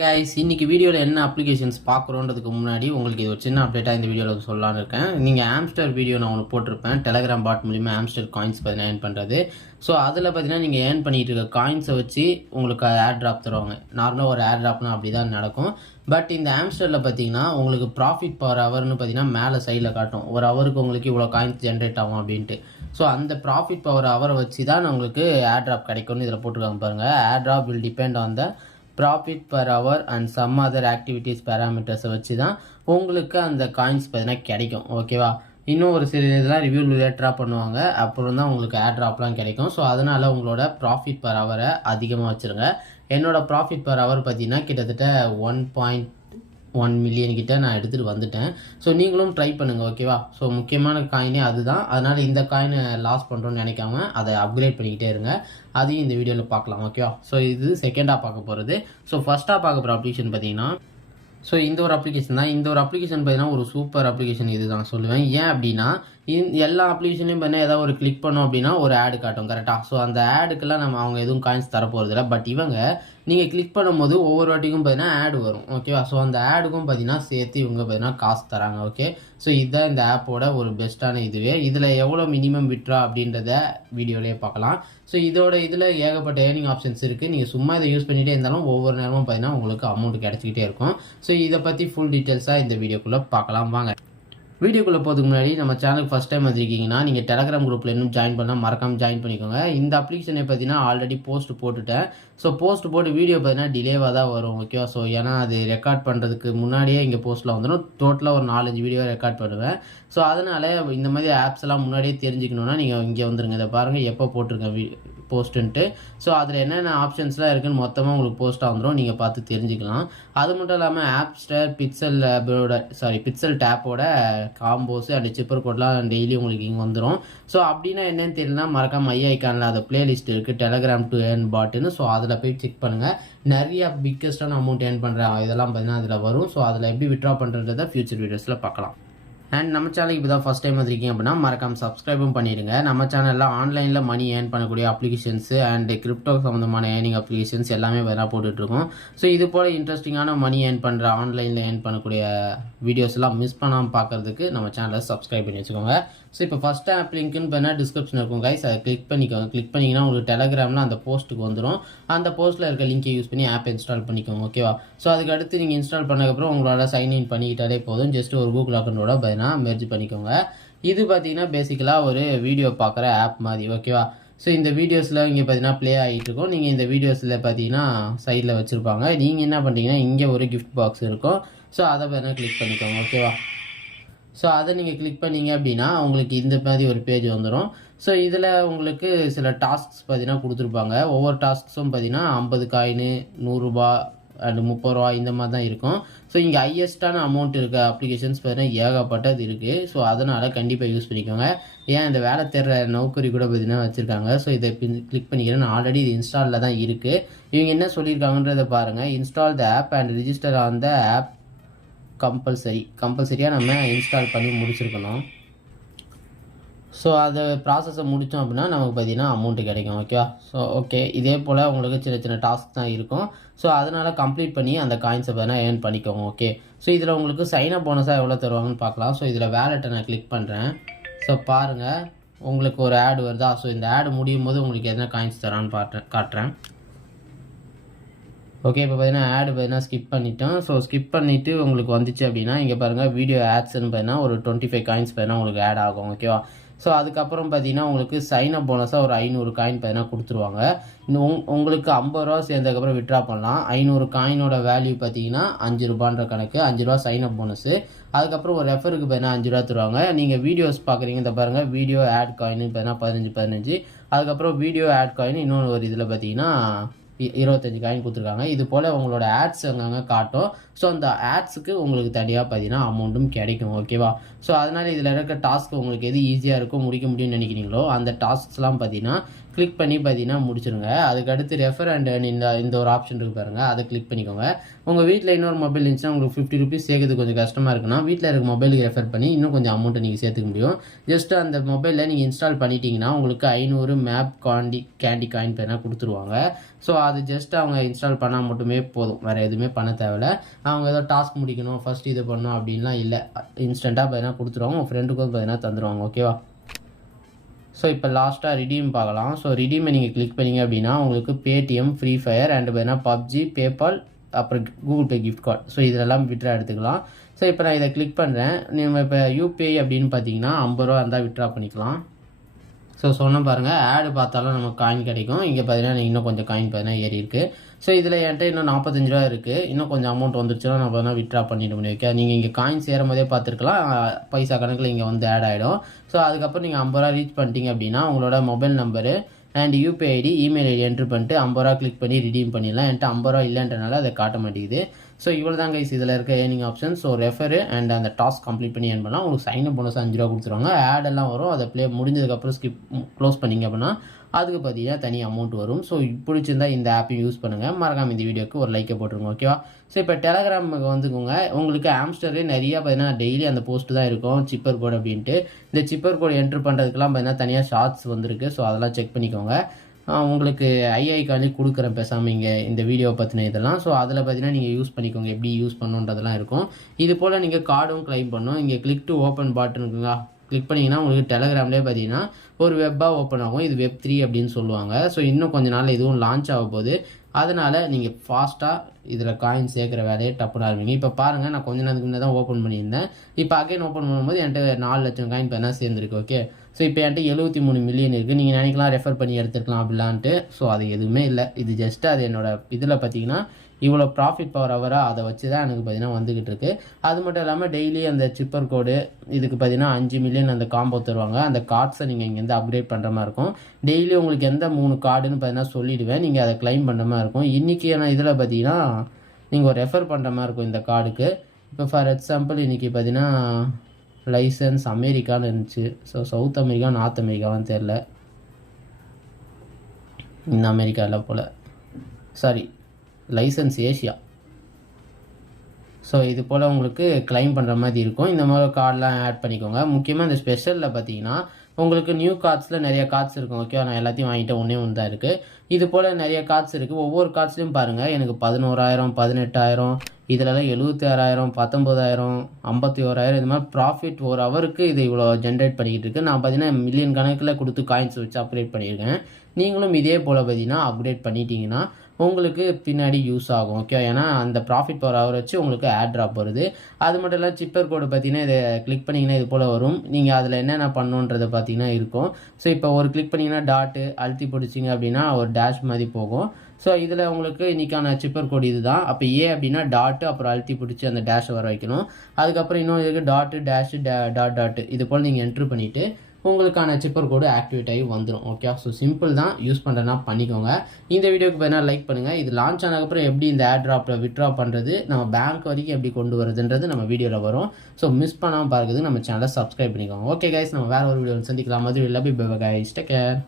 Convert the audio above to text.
Guys இன்னைக்கு வீடியோவில் என்ன அப்ளிகேஷன்ஸ் பார்க்குறோன்றதுக்கு முன்னாடி உங்களுக்கு இது ஒரு சின்ன அப்டேட்டாக இந்த வீடியோவில் சொல்லலான்னு இருக்கேன். நீங்கள் ஆம்ஸ்டர் வீடியோ நான் ஒன்று போட்டிருப்பேன், டெலகிராம் பாட் மூலிமா ஆம்ஸ்டர் காயின்ஸ் பார்த்தீங்கன்னா ஏர்ன் பண்ணுறது. ஸோ அதில் பார்த்தீங்கன்னா நீங்கள் ஏர்ன் பண்ணிகிட்டு இருக்க காயின்ஸை வச்சு உங்களுக்கு ஏர் ட்ராப் தருவாங்க. நார்மலாக ஒரு ஏர் ட்ராப்னா அப்படி தான் நடக்கும். பட் இந்த ஆம்ஸ்டரில் பார்த்தீங்கன்னா உங்களுக்கு ப்ராஃபிட் பர் ஹவர்னு பார்த்தீங்கன்னா மேலே சைடில் காட்டும், ஒரு ஹவருக்கு உங்களுக்கு இவ்வளோ காயின்ஸ் ஜென்ரேட் ஆகும் அப்படின்ட்டு. ஸோ அந்த ப்ராஃபிட் பவர் ஹவரை வச்சு தான் உங்களுக்கு ஏர் ட்ராப் கிடைக்கும்னு இதில் போட்டிருக்காங்க பாருங்கள். Air drop will depend on the profit per hour and some other activities பேராமீட்டர்ஸை வச்சு தான் உங்களுக்கு அந்த காயின்ஸ் பார்த்தீங்கன்னா கிடைக்கும். ஓகேவா? இன்னும் ஒரு சில இதெல்லாம் ரிவ்யூ ரிலேட்டடாக பண்ணுவாங்க, அப்புறம் தான் உங்களுக்கு ஏர் ட்ராப்லாம் கிடைக்கும். ஸோ அதனால் உங்களோட ப்ராஃபிட் பர் ஹவரை அதிகமாக வச்சுருங்க. என்னோடய ப்ராஃபிட் பர் ஹவர் பார்த்தீங்கன்னா கிட்டத்தட்ட 1.1 மில்லியன் கிட்ட நான் எடுத்துகிட்டு வந்துட்டேன். ஸோ நீங்களும் ட்ரை பண்ணுங்கள். ஓகேவா? ஸோ முக்கியமான காயினே அதுதான். அதனால் இந்த காயினை லாஸ் பண்ணுறோன்னு நினைக்காம அதை அப்கிரேட் பண்ணிக்கிட்டே இருங்க. அதையும் இந்த வீடியோவில் பார்க்கலாம். ஓகேவா? ஸோ இது செகண்டாக பார்க்க போகிறது. ஸோ ஃபஸ்ட்டாக பார்க்க போகிற அப்ளிகேஷன் பார்த்தீங்கன்னா இந்த ஒரு அப்ளிகேஷன் தான். இந்த ஒரு அப்ளிகேஷன் பார்த்தீங்கன்னா ஒரு சூப்பர் அப்ளிகேஷன் இது தான் சொல்லுவேன். ஏன் அப்படின்னா எல்லா அப்ளிகேஷன்லையும் பார்த்தீங்கன்னா ஏதாவது ஒரு கிளிக் பண்ணோம் அப்படின்னா ஒரு ஆடு காட்டும், கரெக்டாக? ஸோ அந்த ஆடுக்கெல்லாம் அவங்க எதுவும் காயின்ஸ் தரப்போகிறது இல்லை. பட் இவங்க நீங்கள் கிளிக் பண்ணும்போது ஒவ்வொரு வாட்டிக்கும் பார்த்தீங்கன்னா ஆடு வரும். ஓகேவா? ஸோ அந்த ஆடுக்கும் பார்த்தீங்கன்னா சேர்த்து இவங்க பார்த்தீங்கன்னா காசு தராங்க. ஓகே, ஸோ இதுதான் இந்த ஆப்போட ஒரு பெஸ்ட்டான இதுவே. இதில் எவ்வளோ மினிமம் விட்ரா அப்படின்றத வீடியோலேயே பார்க்கலாம். ஸோ இதில் ஏகப்பட்ட ஏர்னிங் ஆப்ஷன்ஸ் இருக்குது. நீங்கள் சும்மா இதை யூஸ் பண்ணிகிட்டே இருந்தாலும் ஒவ்வொரு நேரமும் பார்த்தீங்கன்னா உங்களுக்கு அமௌண்ட் கிடச்சிக்கிட்டே இருக்கும். ஸோ இதை பற்றி ஃபுல் டீட்டெயில்ஸாக இந்த வீடியோக்குள்ளே பார்க்கலாம் வாங்க. வீடியோக்குள்ளே போகிறதுக்கு முன்னாடி நம்ம சேனலுக்கு ஃபஸ்ட் டைம் வந்திருக்கீங்கன்னா நீங்கள் டெலகிராம் குரூப்பில் இன்னும் ஜாயின் பண்ணால் மறக்காமல் ஜாயின் பண்ணிக்கோங்க. இந்த அப்ளிகேஷனை பார்த்தீங்கன்னா ஆல்ரெடி போஸ்ட் போட்டுட்டேன். ஸோ போஸ்ட் போட்டு வீடியோ பார்த்தீங்கன்னா டிலேவாக தான் வரும். ஓகேவா? ஸோ ஏன்னா அது ரெக்கார்ட் பண்ணுறதுக்கு முன்னாடியே இங்கே போஸ்ட்டில் வந்துடும். டோட்டலாக ஒரு 4-5 வீடியோ ரெக்கார்ட் பண்ணுவேன். ஸோ அதனால் இந்த மாதிரி ஆப்ஸ் எல்லாம் முன்னாடியே தெரிஞ்சுக்கணுன்னா நீங்கள் இங்கே வந்துருங்க. இதை பாருங்கள் எப்போ போட்டிருக்கேன் போஸ்ட்டுன்ட்டு. ஸோ அதில் என்னென்ன ஆப்ஷன்ஸ்லாம் இருக்குதுன்னு மொத்தமாக உங்களுக்கு போஸ்ட்டாக வந்துடும், நீங்கள் பார்த்து தெரிஞ்சுக்கலாம். அது மட்டும் இல்லாமல் ஆப்ஸ்டர் பிக்சல் டேப்போட காம்போஸ் அண்ட் சிப்பர் கோட்லாம் டெய்லி உங்களுக்கு இங்கே வந்துடும். ஸோ அப்படின்னா என்னென்னு தெரியலனா மறக்காமல் ஐக்கானில் அதை பிளேலிஸ்ட் இருக்குது, டெலகிராம் டு ஏர்ன் பாட்டுன்னு. ஸோ அதில் போய் செக் பண்ணுங்கள். நிறைய பிக்கஸ்டான அமௌண்ட் ஏர்ன் பண்ணுற இதெல்லாம் பார்த்தீங்கன்னா அதில் வரும். ஸோ அதில் எப்படி விட்ரா பண்ணுறதை ஃபியூச்சர் வீடியோஸில் பார்க்கலாம். அண்ட் நம்ம சேனலுக்கு இப்போ தான் ஃபஸ்ட் டைம் வந்திருக்கீங்க அப்படின்னா மறக்காமல் சப்ஸ்கிரைபும் பண்ணிடுங்க. நம்ம சேனலில் ஆன்லைனில் மணி ஏர்ன் பண்ணக்கூடிய அப்ளிகேஷன்ஸு அண்ட் கிரிப்டோ சம்மந்தமான ஏர்னிங் அப்ளிகேஷன்ஸ் எல்லாமே வேறு போட்டுட்ருக்கோம். ஸோ இது போல் இன்ட்ரெஸ்டிங்கான மணி ஏர்ன் பண்ணுற ஆன்லைனில் ஏர்ன் பண்ணக்கூடிய வீடியோஸ்லாம் மிஸ் பண்ணாமல் பார்க்குறதுக்கு நம்ம சேனலை சப்ஸ்கிரைப் பண்ணி வச்சுக்கோங்க. ஸோ இப்போ ஃபஸ்ட் ஆப் லிங்க்குன்னு பார்த்தீங்கன்னா டிஸ்கிரிப்ஷன் இருக்கும் கைஸ், அதை கிளிக் பண்ணிக்கோங்க. கிளிக் பண்ணிங்கன்னா உங்களுக்கு டெலகிராமில் அந்த போஸ்ட்டுக்கு வந்துடும். அந்த போஸ்ட்டில் இருக்க லிங்கை யூஸ் பண்ணி ஆப் இன்ஸ்டால் பண்ணிக்கோங்க. ஓகேவா? ஸோ அதுக்கு அடுத்து நீங்கள் இன்ஸ்டால் பண்ணதுக்கப்புறம் உங்களால் சைன்இன் பண்ணிக்கிட்டாலே போதும். ஜஸ்ட் ஒரு கூகுள் அக்கௌண்ட்டோட மெர்ஜ் பண்ணிக்கோங்க. இது பார்த்தீங்கன்னா பேசிக்கலாக ஒரு வீடியோ பார்க்குற ஆப் மாதிரி. ஓகேவா? ஸோ இந்த வீடியோஸில் இங்கே பார்த்தீங்கன்னா ப்ளே ஆகிட்டு இருக்கும். நீங்கள் இந்த வீடியோஸில் பார்த்தீங்கன்னா சைடில் வச்சுருப்பாங்க. நீங்கள் என்ன பண்ணுறீங்கன்னா இங்கே ஒரு கிஃப்ட் பாக்ஸ் இருக்கும். ஸோ அதை பார்த்தீங்கன்னா கிளிக் பண்ணிக்கோங்க. ஓகேவா? ஸோ அதை நீங்கள் கிளிக் பண்ணிங்க அப்படின்னா உங்களுக்கு இந்த மாதிரி ஒரு பேஜ் வந்துடும். ஸோ இதில் உங்களுக்கு சில டாஸ்க்ஸ் பார்த்தீங்கன்னா கொடுத்துருப்பாங்க. ஒவ்வொரு டாஸ்க்ஸும் பார்த்தீங்கன்னா 50 காயின், 100 ரூபா அண்ட் 30 ரூபா இந்த மாதிரி தான் இருக்கும். ஸோ இங்கே ஹையஸ்ட்டான அமௌண்ட் இருக்க அப்ளிகேஷன்ஸ் பார்த்தீங்கன்னா ஏகப்பட்டது இருக்குது. ஸோ அதனால் கண்டிப்பாக யூஸ் பண்ணிக்கோங்க. ஏன் இந்த வேலை தேடுற நௌக்கரி கூட பார்த்தீங்கன்னா வச்சுருக்காங்க. ஸோ இதை கிளிக் பண்ணிக்கிறேன். நான் ஆல்ரெடி இது இன்ஸ்டாலில் தான் இருக்குது. இவங்க என்ன சொல்லியிருக்காங்கன்றதை பாருங்கள். Install the app and register on the app கம்பல்சரியாக நம்ம இன்ஸ்டால் பண்ணி முடிச்சிருக்கணும். ஸோ அதை ப்ராசஸை முடித்தோம் அப்படின்னா நமக்கு பார்த்திங்கன்னா அமௌண்ட்டு கிடைக்கும். ஓகேவா? ஸோ ஓகே, இதே போல் உங்களுக்கு சின்ன சின்ன டாஸ்க் தான் இருக்கும். ஸோ அதனால் கம்ப்ளீட் பண்ணி அந்த காயின்ஸை பார்த்தீங்கன்னா ஏர்ன் பண்ணிக்கோங்க. ஓகே, ஸோ இதில் உங்களுக்கு சைன் அப் போனஸாக எவ்வளோ தருவாங்கன்னு பார்க்கலாம். ஸோ இதில் வேலெட்டை நான் கிளிக் பண்ணுறேன். ஸோ பாருங்கள் உங்களுக்கு ஒரு ஆடு வருதா? ஸோ இந்த ஆடு முடியும் போது உங்களுக்கு எதனா காயின்ஸ் தரான்னு காட்டுறேன். ஓகே, இப்போ பார்த்தீங்கன்னா ஆடு பார்த்தீங்கன்னா ஸ்கிப் பண்ணிட்டோம். ஸோ ஸ்கிப் பண்ணிவிட்டு உங்களுக்கு வந்துச்சு அப்படின்னா இங்கே பாருங்கள் வீடியோ ஆட்ஸ்ன்னு பார்த்தீங்கன்னா ஒரு 25 காயின்ஸ் பார்த்தீங்கன்னா உங்களுக்கு ஆட் ஆகும். ஓகேவா? ஸோ அதுக்கப்புறம் பார்த்தீங்கன்னா உங்களுக்கு சைன் அப் போனஸாக ஒரு 500 காயின் பார்த்தீங்கன்னா கொடுத்துருவாங்க. இன்னும் உங்களுக்கு 50 ரூபா சேர்ந்ததுக்கப்புறம் விட்ரா பண்ணலாம். 500 காயினோட வேல்யூ பார்த்தீங்கன்னா 5 ரூபான்ற கணக்கு. 5 ரூபா சைன் அப் போனஸு. அதுக்கப்புறம் ஒரு ரெஃபருக்கு பார்த்தீங்கன்னா 5 ரூபா தருவாங்க. நீங்கள் வீடியோஸ் பார்க்குறீங்க, இந்த பாருங்கள் வீடியோ ஆட் காயின் பார்த்தீங்கன்னா 15. அதுக்கப்புறம் வீடியோ ஆட் காயின் இன்னொன்று ஒரு இதில் பார்த்தீங்கன்னா 25 காயின் கொடுத்துருக்காங்க. இது போல் உங்களோட ஆட்ஸ் அங்கங்கே காட்டும். ஸோ அந்த ஆட்ஸுக்கு உங்களுக்கு தனியாக பார்த்தீங்கன்னா அமௌண்ட்டும் கிடைக்கும். ஓகேவா? ஸோ அதனால் இதில் இருக்க டாஸ்க் உங்களுக்கு எது ஈஸியாக இருக்கும் முடிக்க முடியும்னு நினைக்கிறீங்களோ அந்த டாஸ்க்ஸ்லாம் பார்த்தீங்கன்னா கிளிக் பண்ணி பார்த்தீங்கன்னா முடிச்சிருங்க. அதுக்கடுத்து ரெஃபர் அண்ட் ஏர்ன் இந்த ஒரு ஆப்ஷன் இருக்குது பாருங்கள், அதை கிளிக் பண்ணிக்கோங்க. உங்கள் வீட்டில் இன்னொரு மொபைல் இருந்துச்சுன்னா உங்களுக்கு 50 ருபீஸ் சேர்க்கறது கொஞ்சம் கஷ்டமாக இருக்குன்னா வீட்டில் இருக்க மொபைலுக்கு ரெஃபர் பண்ணி இன்னும் கொஞ்சம் அமௌண்ட்டை நீங்கள் சேர்த்துக்க முடியும். ஜஸ்ட் அந்த மொபைலில் நீங்கள் இன்ஸ்டால் பண்ணிட்டீங்கன்னா உங்களுக்கு 500 மேப் கேண்டி காயின் பேனா கொடுத்துருவாங்க. ஸோ அது ஜஸ்ட் அவங்க இன்ஸ்டால் பண்ணால் மட்டுமே போதும், வேறு எதுவுமே பண்ண தேவையில்ல. அவங்க ஏதோ டாஸ்க் முடிக்கணும் ஃபஸ்ட் இது பண்ணணும் அப்படின்லாம் இல்லை, இன்ஸ்டண்ட்டாக பார்த்தீங்கன்னா கொடுத்துருவாங்க. உங்கள் ஃப்ரெண்டுக்கும் பார்த்தீங்கன்னா தந்துடுவாங்க. ஓகேவா? ஸோ இப்போ லாஸ்ட்டாக ரிடீம் பார்க்கலாம். ஸோ ரிடீமை நீங்கள் கிளிக் பண்ணிங்க அப்படின்னா உங்களுக்கு பேடிஎம், ஃப்ரீ ஃபயர் அண்ட் பார்த்தீங்கன்னா பப்ஜி, பேபால், அப்புறம் Google Pay gift card, so இதெல்லாம் விட்ரா எடுத்துக்கலாம். ஸோ இப்போ நான் இதை கிளிக் பண்ணுறேன். நீங்கள் இப்போ யூபிஐ அப்படின்னு பார்த்தீங்கன்னா 50 ரூபா இருந்தால் விட்ரா பண்ணிக்கலாம். ஸோ சொன்ன பாருங்கள், ஆடு பார்த்தாலும் நமக்கு காயின் கிடைக்கும். இங்கே பார்த்தீங்கன்னா இன்னும் கொஞ்சம் காயின் பார்த்தீங்கன்னா ஏறி இருக்குது. ஸோ இதில் என்கிட்ட இன்னும் 45 ரூபா இருக்குது. இன்னும் கொஞ்சம் அமௌண்ட் வந்துருச்சுன்னா நான் பார்த்தீங்கன்னா விட்ரா பண்ணிட்டு முடியும். ஓகே, நீங்கள் இங்கே காயின் சேரும் போதே பார்த்துருக்கலாம், பைசா கணக்கில் இங்கே வந்து ஆட் ஆகிடும். ஸோ அதுக்கப்புறம் நீங்கள் 50 ரூபா ரீச் பண்ணிட்டீங்க அப்படின்னா உங்களோட mobile number and UPI ID, email ID enter பண்ணிட்டு 50 ரூபா கிளிக் பண்ணி ரிடீம் பண்ணிடலாம். என்கிட்ட 50 ரூபா இல்லைன்றனால அதை காட்ட மாட்டேங்குது. ஸோ இவ்வளோ தான் கைஸ் இதில் இருக்க earning option. So refer and அந்த டாஸ்க் கம்ப்ளீட் பண்ணி ஏர்ன் பண்ணலாம். உங்களுக்கு சைன் அப் போனஸ் 5 ரூபா கொடுத்துருவாங்க. ஆட் எல்லாம் வரும், அதை முடிஞ்சதுக்கப்புறம் க்ளோஸ் பண்ணிங்க அப்படின்னா அதுக்கு பார்த்தீங்கன்னா தனி அமௌண்ட் வரும். ஸோ பிடிச்சிருந்தா இந்த ஆப்பையும் யூஸ் பண்ணுங்கள். மறக்காம இந்த வீடியோக்கு ஒரு லைக்கை போட்டுருங்க. ஓகேவா? ஸோ இப்போ டெலகிராமுக்கு வந்துக்கோங்க. உங்களுக்கு ஆம்ஸ்டர்லேயே நிறையா பார்த்தீங்கன்னா டெய்லி அந்த போஸ்ட் தான் இருக்கும், சிப்பர் கோட் அப்படின்ட்டு. இந்த சிப்பர் கோட் என்ட்ரு பண்ணுறதுக்கெலாம் பார்த்தீங்கன்னா தனியாக ஷார்ட்ஸ் வந்திருக்கு. ஸோ அதெல்லாம் செக் பண்ணிக்கோங்க. உங்களுக்கு ஐஐக்காண்டி கொடுக்குறேன் பேசாமல் இங்கே இந்த வீடியோவை பற்றின இதெல்லாம். ஸோ அதில் பார்த்தீங்கன்னா நீங்கள் யூஸ் பண்ணிக்கோங்க, எப்படி யூஸ் பண்ணுன்றதெல்லாம் இருக்கும். இது போல் நீங்கள் கார்டும் கிளைம் பண்ணணும். இங்கே கிளிக் டு ஓப்பன் பட்டன் இருக்குங்களா, கிளிக் பண்ணிங்கன்னா உங்களுக்கு டெலகிராம்லேயே பார்த்தீங்கன்னா ஒரு வெப்பாக ஓப்பன் ஆகும். இது வெப் 3 அப்படின்னு சொல்லுவாங்க. ஸோ இன்னும் கொஞ்ச நாள் இதுவும் லான்ச் ஆக போகுது. அதனால் நீங்கள் ஃபாஸ்ட்டாக இதில் காயின் சேர்க்குற வேலையை டப்புன்னு ஆரம்பிங்க. இப்போ பாருங்கள், நான் கொஞ்ச நேரத்துக்கு முன்னாடி தான் ஓப்பன் பண்ணியிருந்தேன். இப்போ அகைன் ஓப்பன் பண்ணும்போது என்கிட்ட 4 லட்சம் காயின் இப்போ என்ன சேர்ந்துருக்கு. ஓகே, ஸோ இப்போ என்கிட்ட 73 மில்லியன் இருக்குது. நீங்கள் நினைக்கலாம் ரெஃபர் பண்ணி எடுத்துக்கலாம் அப்படிலான்ட்டு. ஸோ அது எதுவுமே இல்லை, இது ஜஸ்ட்டு அது என்னோடய இதில் பார்த்தீங்கன்னா இவ்வளோ ப்ராஃபிட் பவர் ஹவராக அதை வச்சு தான் எனக்கு பார்த்தீங்கன்னா வந்துக்கிட்டு இருக்குது. அது மட்டும் இல்லாமல் டெய்லி அந்த சிப்பர் கோடு இதுக்கு பார்த்தீங்கன்னா 5 மில்லியன் அந்த காம்போ தருவாங்க. அந்த கார்ட்ஸை நீங்கள் இங்கேருந்து அப்கிரேட் பண்ணுற மாதிரி இருக்கும். டெய்லி உங்களுக்கு எந்த 3 கார்டுன்னு பார்த்தீங்கன்னா சொல்லிவிடுவேன், நீங்கள் அதை கிளைம் பண்ணுற மாதிரி இருக்கும். இன்றைக்கியான இதில் பார்த்தீங்கன்னா நீங்கள் ஒரு ரெஃபர் பண்ணுற மாதிரி இருக்கும் இந்த கார்டுக்கு. இப்போ ஃபார் எக்ஸாம்பிள் இன்றைக்கி பார்த்தீங்கன்னா லைசன்ஸ் அமெரிக்கான்னு இருந்துச்சு. ஸோ சவுத் அமெரிக்கா நார்த் அமெரிக்காவான்னு தெரில, இந்த அமெரிக்காவில் போல், சாரி லைசன்ஸ் ஏஷியா. ஸோ இது போல் உங்களுக்கு கிளைம் பண்ணுற மாதிரி இருக்கும். இந்த மாதிரி கார்டெலாம் ஆட் பண்ணிக்கோங்க. முக்கியமாக இந்த ஸ்பெஷலில் பார்த்தீங்கன்னா உங்களுக்கு நியூ கார்ட்ஸில் நிறைய கார்ட்ஸ் இருக்கும். ஓகே, நான் எல்லாத்தையும் வாங்கிட்டு ஒன்றே தான் இருக்குது. இது போல் நிறைய கார்ட்ஸ் இருக்குது. ஒவ்வொரு கார்ட்ஸ்லையும் பாருங்கள், எனக்கு 11,000, 18,000, இதிலலாம் 76,000, 19,000, 51,000 இது மாதிரி ப்ராஃபிட் ஒரு ஹவருக்கு இது இவ்வளோ ஜென்ரேட் பண்ணிக்கிட்டு இருக்குது. நான் பார்த்தீங்கன்னா மில்லியன் கணக்கில் கொடுத்து காயின்ஸ் வச்சு அப்கிரேட் பண்ணியிருக்கேன். நீங்களும் இதே போல் பார்த்தீங்கன்னா அப்கிரேட் பண்ணிட்டீங்கன்னா உங்களுக்கு பின்னாடி யூஸ் ஆகும். ஓகே, ஏன்னா அந்த ப்ராஃபிட் பவர் ஹவர் வச்சு உங்களுக்கு ஆட் ட்ராப் வருது. அது மட்டும் இல்லை சிப்பர் கோடு பார்த்தீங்கன்னா இதை கிளிக் பண்ணிங்கன்னா இது போல் வரும். நீங்கள் அதில் என்னென்ன பண்ணணுன்றதை பார்த்தீங்கன்னா இருக்கும். ஸோ இப்போ ஒரு கிளிக் பண்ணிங்கன்னா டாட்டு அழுத்தி பிடிச்சிங்க அப்படின்னா ஒரு டேஷ் மாதிரி போகும். ஸோ இதில் உங்களுக்கு இன்றைக்கான சிப்பர் கோடு இது தான். அப்போ ஏ அப்படின்னா டாட்டு, அப்புறம் அழுத்தி பிடிச்சி அந்த டேஷை வர வைக்கணும். அதுக்கப்புறம் இன்னும் இதுக்கு டாட்டு டேஷு டாட்டு இது போல் நீங்கள் என்ட்ரு பண்ணிவிட்டு உங்களுக்கான சிப்பர் கோடு ஆக்டிவேட் ஆகி வந்துடும். ஓகே, ஸோ சிம்பிள் தான், யூஸ் பண்ணுறதுனா பண்ணிக்கோங்க. இந்த வீடியோக்கு வேணால் லைக் பண்ணுங்கள். இது லான்ச் ஆனதுக்கப்புறம் எப்படி இந்த ஆட் ட்ராப்பில் விட்ரா பண்ணுறது, நம்ம பேங்க் வரைக்கும் எப்படி கொண்டு வரதுன்றது நம்ம வீடியோவில் வரும். ஸோ மிஸ் பண்ணாமல் பார்க்குறது நம்ம சேனலை சப்ஸ்கிரைப் பண்ணிக்கோங்க. ஓகே கைஸ், நம்ம வேறு ஒரு வீடியோவில் சந்திக்கலாம். மாதிரி இல்லை, bye bye guys, take care.